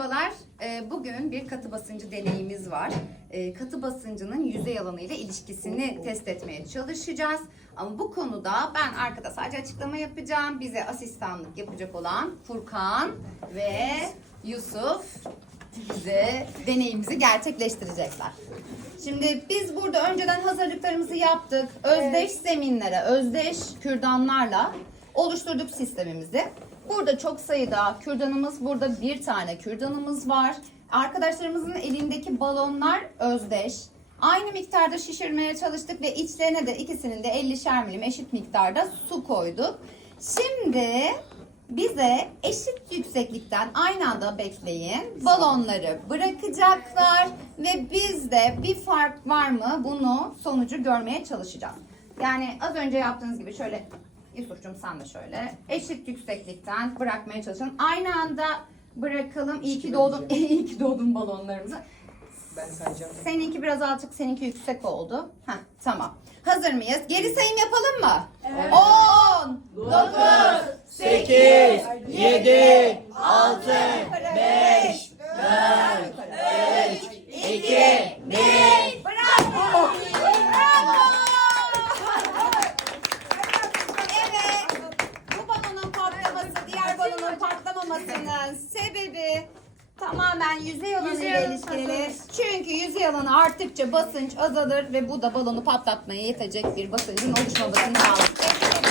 Merhabalar. Ee, Bugün bir katı basıncı deneyimiz var. Ee, Katı basıncının yüzey alanı ile ilişkisini test etmeye çalışacağız. Ama bu konuda ben arkada sadece açıklama yapacağım. Bize asistanlık yapacak olan Furkan ve Yusuf bize deneyimizi gerçekleştirecekler. Şimdi biz burada önceden hazırlıklarımızı yaptık. Özdeş zeminlere, özdeş kürdanlarla oluşturduk sistemimizi. Burada çok sayıda kürdanımız, burada bir tane kürdanımız var. Arkadaşlarımızın elindeki balonlar özdeş. Aynı miktarda şişirmeye çalıştık ve içlerine de ikisinin de 50'şer milim eşit miktarda su koyduk. Şimdi bize eşit yükseklikten aynı anda bekleyin. Balonları bırakacaklar ve biz de bir fark var mı bunu sonucu görmeye çalışacağız. Yani az önce yaptığınız gibi şöyle Yusuf'cum sen de şöyle eşit yükseklikten bırakmaya çalışın. Aynı anda bırakalım. İyi ki doğdun, iyi ki doğdun balonlarımızı. Ben sayacağım. Seninki biraz alçak, seninki yüksek oldu. Heh, tamam. Hazır mıyız? Geri sayım yapalım mı? Evet. 10, 9, 8, 7, 6, 5, balonun patlamamasının sebebi tamamen yüzey alanı Yüzey ile alanı ilişkili. Çünkü yüzey alanı arttıkça basınç azalır ve bu da balonu patlatmaya yetecek bir basıncın oluşmamasını sağlar.